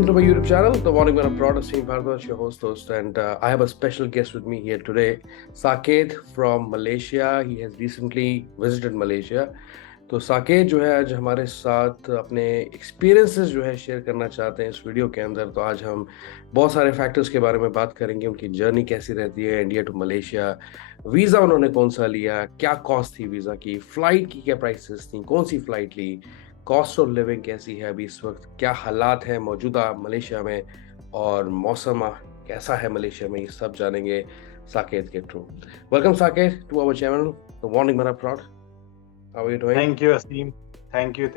Welcome to my YouTube channel, The Morning Man Abroad. Asim Bharadwaj, your host, and I have a special guest with me here today, Saket from Malaysia. He has recently visited Malaysia. तो साकेत जो है आज हमारे साथ अपने experiences जो है share करना चाहते हैं इस वीडियो के अंदर। तो आज हम बहुत सारे फैक्टर्स के बारे में बात करेंगे, उनकी जर्नी कैसी रहती है इंडिया टू मलेशिया, वीज़ा उन्होंने कौन सा लिया, क्या कॉस्ट थी वीज़ा की, फ़्लाइट की क्या प्राइसेस थी, कौन सी फ़्लाइट ली, कॉस्ट ऑफ लिविंग कैसी है अभी इस वक्त, क्या हालात हैं मौजूदा मलेशिया में, और मौसम कैसा है मलेशिया में, ये सब जानेंगे साकेत के through. Welcome Saket to our channel the morning man abroad. How are you doing? Thank you Aseem, thank you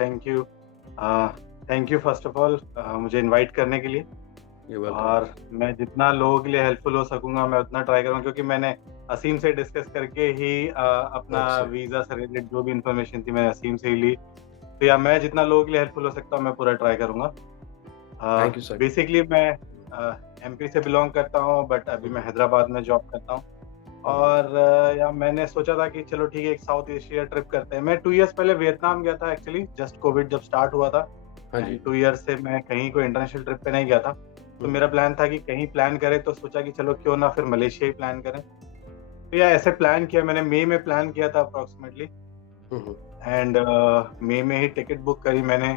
thank you first of all मुझे इनवाइट करने के लिए। You're welcome. और मैं जितना लोगों के लिए हेल्पफुल हो सकूंगा मैं उतना ट्राई करूंगा, क्योंकि मैंने असीम से डिस्कस करके ही अपना अच्छा। वीज़ा से रिलेटेड जो भी इंफॉर्मेशन थी मैंने असीम से ही ली। तो या मैं जितना लोगों के लिए हेल्पफुल हो सकता हूँ मैं पूरा ट्राई करूंगा। Thank you, sir. बेसिकली मैं एमपी से बिलोंग करता हूँ, बट अभी मैं हैदराबाद में जॉब करता हूँ। और या मैंने सोचा था कि चलो ठीक है एक साउथ एशिया ट्रिप करते हैं। मैं 2 इयर्स पहले वियतनाम गया था एक्चुअली, जस्ट कोविड जब स्टार्ट हुआ था। हाँ जी। 2 इयर्स से मैं कहीं कोई इंटरनेशनल ट्रिप पे नहीं गया था। तो मेरा प्लान था कि कहीं प्लान करें, तो सोचा कि चलो क्यों ना फिर मलेशिया ही प्लान करें। तो या ऐसे प्लान किया मैंने, मई में प्लान किया था अप्रोक्सीमेटली। एंड मई में ही टिकट बुक करी मैंने।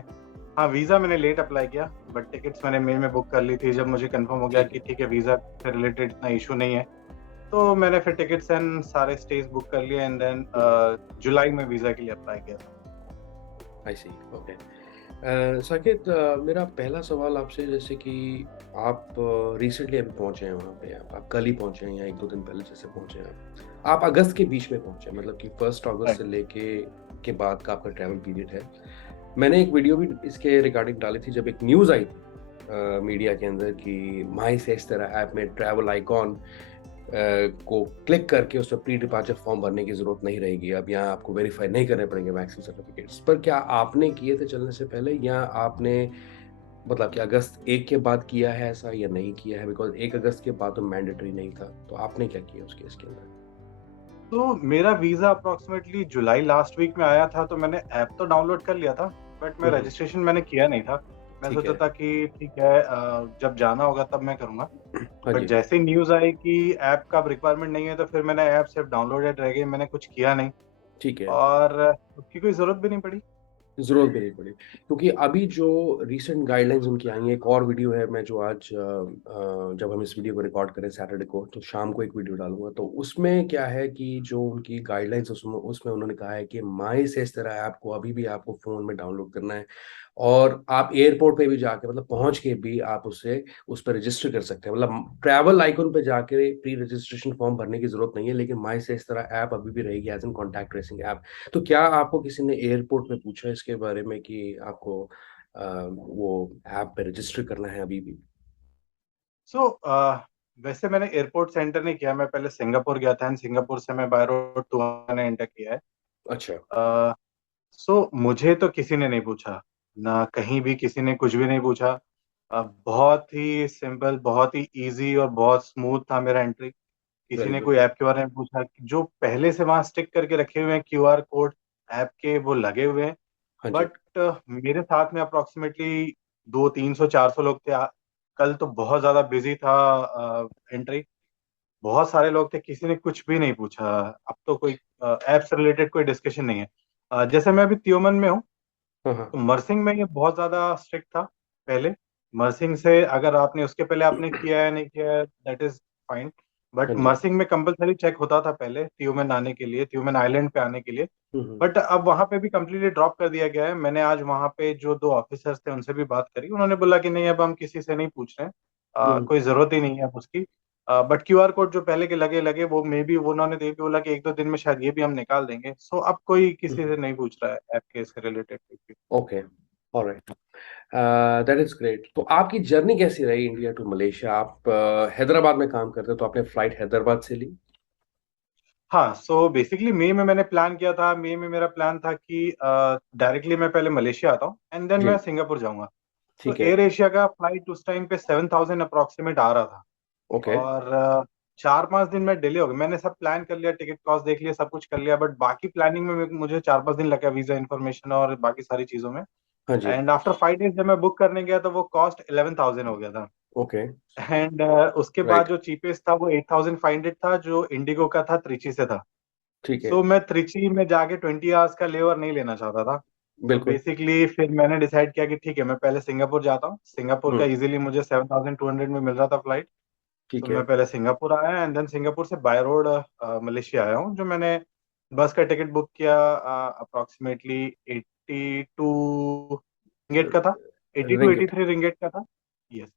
हाँ, वीज़ा मैंने लेट अप्लाई किया, बट टिकट्स मैंने मई में बुक कर ली थी जब मुझे कंफर्म हो गया कि ठीक है वीज़ा से रिलेटेड इतना इशू नहीं है। तो मैंने फिर टिकट्स एंड सारे स्टेज बुक कर लिए एंड देन जुलाई में वीज़ा के लिए अप्लाई किया था। आई सी, ओके। साकेत, मेरा पहला सवाल आपसे, जैसे कि आप रिसेंटली अभी पहुंचे हैं वहाँ पे, आप कल ही पहुंचे हैं या 1-2 दिन पहले जैसे पहुंचे हैं आप अगस्त के बीच में पहुंचे, मतलब कि 1 अगस्त से लेके के बाद का आपका ट्रैवल पीरियड है। मैंने एक वीडियो भी इसके रिगार्डिंग डाली थी जब एक न्यूज़ आई थी मीडिया के अंदर कि माई से इस तरह ऐप में ट्रैवल आइकॉन को क्लिक करके उसमें प्री डिपार्चर फॉर्म भरने की जरूरत नहीं रहेगी, अब यहाँ आपको वेरीफाई नहीं करने पड़ेंगे वैक्सीन सर्टिफिकेट्स। पर क्या आपने किए थे चलने से पहले, या आपने मतलब कि अगस्त 1 के बाद किया है ऐसा, या नहीं किया है? बिकॉज 1 अगस्त के बाद तो मैंडेटरी नहीं था, तो आपने क्या किया उस केस के अंदर? तो मेरा वीज़ा अप्रोक्सीमेटली जुलाई लास्ट वीक में आया था, तो मैंने ऐप तो डाउनलोड कर लिया था, बट मैं रजिस्ट्रेशन मैंने किया नहीं था। मैं ठीक सोचा है। था कि ठीक है जब जाना होगा तब मैं करूँगा। हाँ बट जी। जैसे ही न्यूज़ आई कि ऐप का अब रिक्वायरमेंट नहीं है, तो फिर मैंने ऐप सिर्फ डाउनलोडेड रह गई, मैंने कुछ किया नहीं। ठीक है। और उसकी कोई ज़रूरत भी नहीं पड़ी। ज़रूरत भी नहीं पड़ी, क्योंकि अभी जो रीसेंट गाइडलाइंस उनकी आई है, एक और वीडियो है, मैं जो आज जब हम इस वीडियो को रिकॉर्ड करें सैटरडे को, तो शाम को एक वीडियो डालूंगा। तो उसमें क्या है कि जो उनकी गाइडलाइंस उसमें उन्होंने कहा है कि माई से इस तरह ऐप को अभी भी आपको फ़ोन में डाउनलोड करना है, और आप एयरपोर्ट पे भी जाके, मतलब पहुंच के भी आप उससे उस पर रजिस्टर कर सकते हैं। मतलब ट्रैवल आइकन पे जाके प्री रजिस्ट्रेशन फॉर्म भरने की जरूरत नहीं है, लेकिन माई से इस तरह ऐप अभी भी रहेगी as an contact tracing app. तो क्या आपको किसी ने एयरपोर्ट में पूछा इसके बारे में कि आपको वो ऐप पे रजिस्टर करना है अभी भी? सो वैसे मैंने एयरपोर्ट से एंटर नहीं किया, मैं पहले सिंगापुर गया था एंड सिंगापुर से मैं बाय रोड मैंने एंटर किया अच्छा। है। सो मुझे तो किसी ने नहीं पूछा, ना कहीं भी किसी ने कुछ भी नहीं पूछा। बहुत ही सिंपल, बहुत ही इजी और बहुत स्मूथ था मेरा एंट्री। किसी वेरी ने गुड। कोई ऐप के बारे में पूछा, जो पहले से वहां स्टिक करके रखे हुए हैं क्यूआर कोड ऐप के, वो लगे हुए हैं। हाँ जी। बट मेरे साथ में अप्रोक्सीमेटली 200-300-400 लोग थे। कल तो बहुत ज्यादा बिजी था एंट्री, बहुत सारे लोग थे, किसी ने कुछ भी नहीं पूछा। अब तो कोई ऐप से रिलेटेड कोई डिस्कशन नहीं है। जैसे मैं अभी त्योमन में हूँ, हाँ हाँ। तो मरसिंग में ये बहुत ज्यादा स्ट्रिक्ट था पहले। मरसिंग से अगर आपने उसके पहले आपने किया है नहीं किया है दैट इज फाइन, बट हाँ जी। मरसिंग में कंपलसरी चेक होता था पहले त्यूमेन आने के लिए, त्यूमेन आइलैंड पे आने के लिए। हम्म। बट अब वहां पे भी कम्प्लीटली ड्रॉप कर दिया गया है। मैंने आज वहां पे जो 2 ऑफिसर्स थे उनसे भी बात करी, उन्होंने बोला कि नहीं अब हम किसी से नहीं पूछ रहे हैं, हम्म। कोई जरूरत ही नहीं है अब उसकी। बट क्यूआर कोड जो पहले के लगे लगे वो मे बी उन्होंने ये भी बोला कि 1-2 दिन में शायद ये भी हम निकाल देंगे। सो अब कोई किसी से नहीं पूछ रहा है ऐप के से related. Okay. Alright. That is great. तो आपकी जर्नी कैसी रही इंडिया टू मलेशिया? आप हैदराबाद में काम करते हो, तो आपने फ्लाइट हैदराबाद से ली? हाँ, सो बेसिकली मई में मैंने प्लान किया था। मई में मेरा प्लान था कि डायरेक्टली मैं पहले मलेशिया आता हूँ एंड देन मैं जी। सिंगापुर जाऊंगा। तो ठीक है। एयर एशिया का फ्लाइट उस टाइम पे 7,000 अप्रोक्सीमेट आ रहा था। ओके। और 4-5 दिन में डिले हो गया। मैंने सब प्लान कर लिया, टिकट कॉस्ट देख लिया, सब कुछ कर लिया, बट बाकी प्लानिंग में मुझे 4-5 दिन लगा वीजा इन्फॉर्मेशन और बाकी सारी चीजों में। हाँ जी। एंड आफ्टर 5 डेज़ जब मैं बुक करने गया तो वो कॉस्ट 11,000 हो गया था। ओके। एंड उसके बाद राइट। जो चीपेस्ट था वो 8,500 था, जो इंडिगो का था, त्रिची से था। ठीक है। सो मैं त्रिची में जाके 20 आवर्स का लेओवर नहीं लेना चाहता था। तो बिल्कुल। बेसिकली फिर मैंने डिसाइड किया कि ठीक है, मैं पहले सिंगापुर जाता हूँ। सिंगापुर का हुँ। ईज़िली मुझे 7,200 में मिल रहा था फ्लाइट। तो ठीक है। मैं पहले सिंगापुर आया एंड देन सिंगापुर से बाय रोड मलेशिया आया हूँ, जो मैंने बस का टिकट बुक किया अप्रॉक्सिमेटली 82 रिंगिट का था, 80 टू रिंगिट। 83 रिंगिट का था। यस।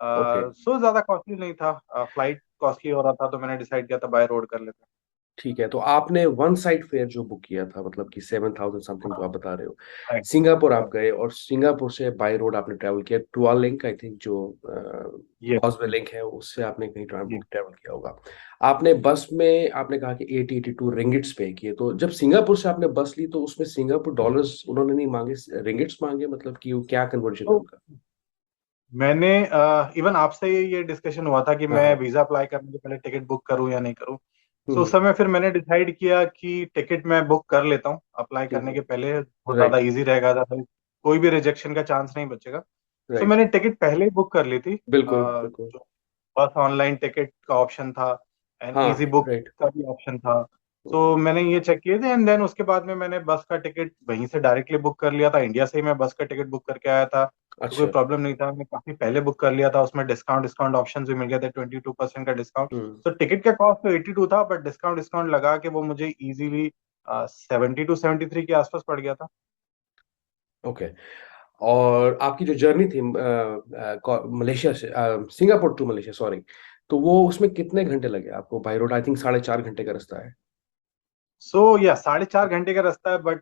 ओके। सो ज़्यादा कॉस्टली नहीं था। फ्लाइट कॉस्टली हो रहा था तो मैंने डिसाइड किया था बाय रोड कर लेते हैं। ठीक है, तो आपने वन साइड फेयर जो बुक किया था मतलब कि 7000 समथिंग जो हाँ, आप बता रहे हो, राइट, सिंगापुर आप राइट। गए और सिंगापुर से बाय रोड आपने ट्रैवल किया, टुआल लिंक आई थिंक जो यस, कॉज़वे लिंक है उससे आपने कहीं जी। ट्रैवल किया होगा। आपने बस में आपने कहा कि 80-82 रिंगिट्स पे किए, तो जब सिंगापुर से आपने बस ली तो उसमें सिंगापुर डॉलर्स उन्होंने नहीं माँगे, रिंगिट्स माँगे मतलब कि वो क्या कन्वर्जन है तो उनका? मैंने इवन आपसे ये डिस्कशन हुआ था कि हाँ, मैं हाँ। वीज़ा अप्लाई करने से पहले टिकट बुक करूँ या नहीं करूँ। हुँ, सो उस हुँ। समय फिर मैंने डिसाइड किया कि टिकट मैं बुक कर लेता हूँ, अप्लाई ठीक करने है। के पहले वो ज़्यादा राइट, ईज़ी रहेगा, अदरवाइज़ कोई भी रिजेक्शन का चांस नहीं बचेगा। सो राइट। मैंने टिकट पहले ही बुक कर ली थी। बिल्कुल, बिल्कुल। जो बस ऑनलाइन टिकट का ऑप्शन था एंड हाँ, ईज़ी बुक राइट। का भी ऑप्शन था। हुँ, सो मैंने ये चेक किए थे एंड देन उसके बाद में मैंने बस का टिकट वहीं से डायरेक्टली बुक कर लिया था। इंडिया से ही मैं बस का टिकट बुक करके आया था, तो कोई अच्छा। प्रॉब्लम नहीं था। मैं काफ़ी पहले बुक कर लिया था, उसमें डिस्काउंट ऑप्शंस भी मिल गए थे, 22% का डिस्काउंट। हुँ। तो टिकट का कॉस्ट तो 82 था, बट डिस्काउंट लगा के वो मुझे ईज़िली 70 टू 73 के आस-पास पड़ गया था। ओके। और आपकी जो जर्नी थी मलेशिया से सिंगापुर टू मलेशिया सॉरी, तो वो उसमें कितने घंटे लगे आपको बाय रोड? आई थिंक 4.5 घंटे का रास्ता है। सो या 4.5 घंटे का रास्ता है, बट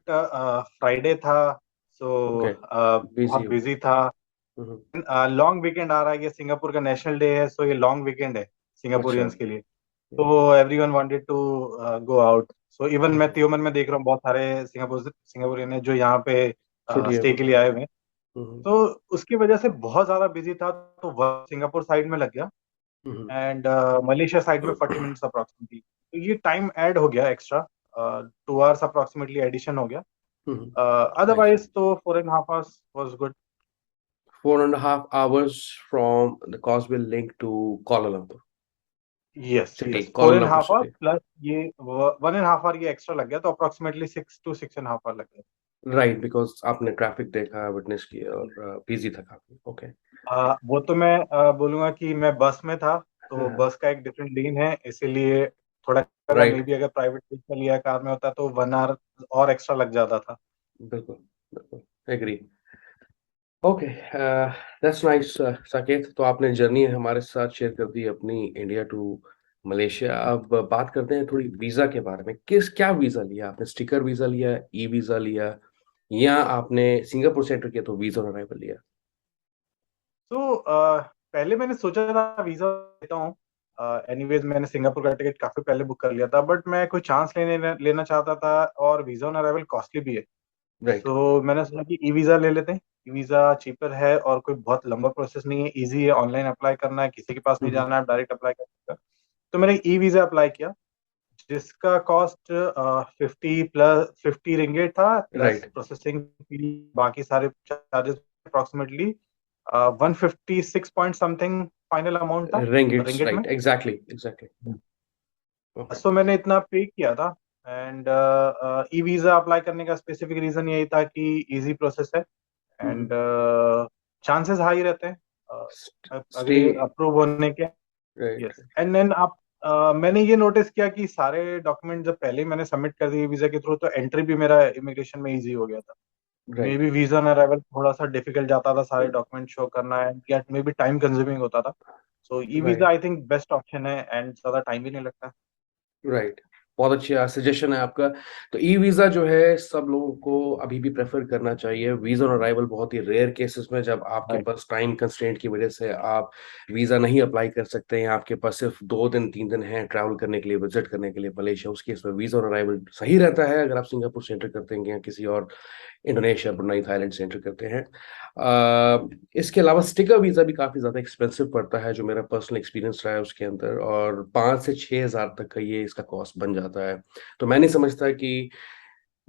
फ्राइडे था, सो ओके, बिज़ी बहुत होगा। बिज़ी था। हुँ, हुँ। लॉन्ग वीकेंड आ रहा है, ये सिंगापुर का नेशनल डे है, सो ये लॉन्ग वीकेंड है अच्छा। सिंगापुरियंस के लिए। हुँ, तो everyone wanted to go out. So even हुँ, मैं हुँ। तियोमन में देख रहा हूँ बहुत सारे सिंगापुरियन हैं जो यहाँ पे छुट्टियों स्टे पे के हैं। लिए आए हुए हैं। हुँ, हुँ। तो उसकी वजह से बहुत ज़्यादा बिज़ी था, तो वक़्त सिंगापुर साइड में लग गया हुँ, हुँ। एंड मलेशिया साइड में 40 मिनट्स अप्रॉक्सिमेटली। तो ये टाइम ऐड हो गया एक्स्ट्रा, 2 आवर्स अप्रॉक्सिमेटली एडिशन हो गया। हुँ, हुँ। आई सी। अदरवाइज़ तो 4 and half hours was good. 4 and half hours from the causeway link to Kuala Lumpur yes, city, yes, 4 and Kuala Lumpur half hour city. Plus ये व 1 and half hour ये extra लग गया, तो approximately 6 to 6 and half hour लग गया। Right, because आपने traffic देखा, विटनेस किया और बिज़ी था काफ़ी। ओके। वो तो मैं बोलूँगा कि मैं बस में था, हाँ, तो हाँ। बस का एक डिफरेंट लेन है, इसीलिए थोड़ा लगा, राइट, मेबी अगर प्राइवेट व्हीकल या कार में होता तो 1 आवर और एक्स्ट्रा लग जाता था। बिल्कुल, बिल्कुल, agree. Okay, that's nice Saket, तो आपने जर्नी हमारे साथ शेयर कर दी अपनी इंडिया टू मलेशिया। अब बात करते हैं थोड़ी वीज़ा के बारे में। क्या वीज़ा लिया आपने? स्टिकर वीज़ा लिया, ई वीज़ा लिया या आपने सिंगापुर से एंटर किया तो वीज़ा ऑन अराइवल लिया? तो पहले मैंने सोचा था वीज़ा लेता हूँ। एनीवेज़ मैंने सिंगापुर का टिकट काफ़ी पहले बुक कर लिया था, बट मैं कोई चांस लेना चाहता था और वीज़ा ऑन अराइवल कॉस्टली भी है। राइट। सो मैंने सोचा कि ई-वीज़ा ले लेते हैं। ई-वीज़ा चीपर है और कोई बहुत लंबा प्रोसेस नहीं है, ईज़ी है, ऑनलाइन अप्लाई करना है, किसी के पास हुँ, नहीं हुँ। जाना है, आप डायरेक्ट अप्लाई कर सकते हो। तो मैंने ई-वीज़ा अप्लाई किया, जिसका कॉस्ट 50 रिंगिट था, प्लस राइट, प्रोसेसिंग फी, बाकी सारे charges approximately 156 point something final amount था रिंगिट्स रिंगिट में। Right, exactly, exactly. ओके। सो मैंने इतना पे किया था एंड ई वीज़ा अप्लाई करने का स्पेसिफिक रीज़न यही था कि ईज़ी प्रोसेस है हुँ, एंड हुँ। चांसेस हाई रहते हैं स्टे अग्री अप्रूव होने के। राइट, यस एंड देन आप मैंने ये नोटिस किया कि सारे डॉक्यूमेंट जब पहले ही मैंने सबमिट कर दिए वीज़ा के थ्रू, तो एंट्री भी मेरा इमिग्रेशन में ईज़ी हो गया था। मे right, B visa on arrival थोड़ा-सा डिफिकल्ट जाता था, सारे डॉक्यूमेंट शो करना है या मे बी टाइम कंज्यूमिंग होता था। So e visa right. I think best option है एंड ज़्यादा टाइम भी नहीं लगता। राइट, बहुत अच्छा सजेशन है आपका। तो ई-वीज़ा जो है सब लोगों को अभी भी प्रेफ़र करना चाहिए। वीज़ा ऑन अराइवल बहुत ही रेयर केसेस में जब आपके राइट, पास टाइम कंस्ट्रेंट की वज़ह से आप वीज़ा नहीं अप्लाई कर सकते हैं, आपके पास सिर्फ़ 2 दिन 3 दिन हैं ट्रैवल करने के लिए, विज़िट करने के लिए मलेशिया, उस केस में वीज़ा ऑन अराइवल सही रहता है अगर आप सिंगापुर से एंटर करते हैं या किसी और इंडोनेशिया, ब्रुनेई, थाईलैंड से एंटर करते हैं। इसके अलावा स्टिकर वीज़ा भी काफ़ी ज़्यादा एक्सपेंसिव पड़ता है, जो मेरा पर्सनल एक्सपीरियंस रहा है उसके अंदर और 5 से 6,000 तक का ये इसका कॉस्ट बन जाता है। तो मैं नहीं समझता कि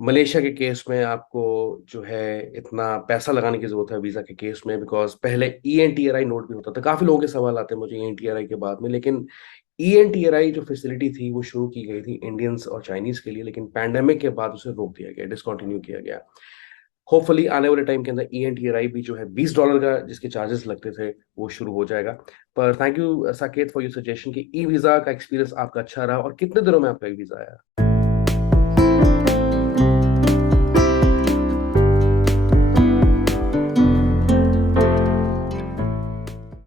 मलेशिया के केस में आपको जो है इतना पैसा लगाने की जरूरत है वीजा के केस में, बिकॉज पहले ENTRI नोट भी होता था। काफी लोगों के सवाल आते हैं मुझे ENTRI के बाद में, लेकिन ENTRI जो फैसिलिटी थी वो शुरू की गई थी इंडियंस और चाइनीज के लिए, लेकिन पैंडेमिक के बाद उसे रोक दिया गया, डिसकंटिन्यू किया गया। होपफुली आने वाले टाइम के अंदर ENTRI भी जो है $20 का जिसके चार्जेस लगते थे वो शुरू हो जाएगा। पर thank you Saket for your suggestion कि ई वीजा का एक्सपीरियंस आपका अच्छा रहा। और कितने दिनों में आपका ई वीजा आया?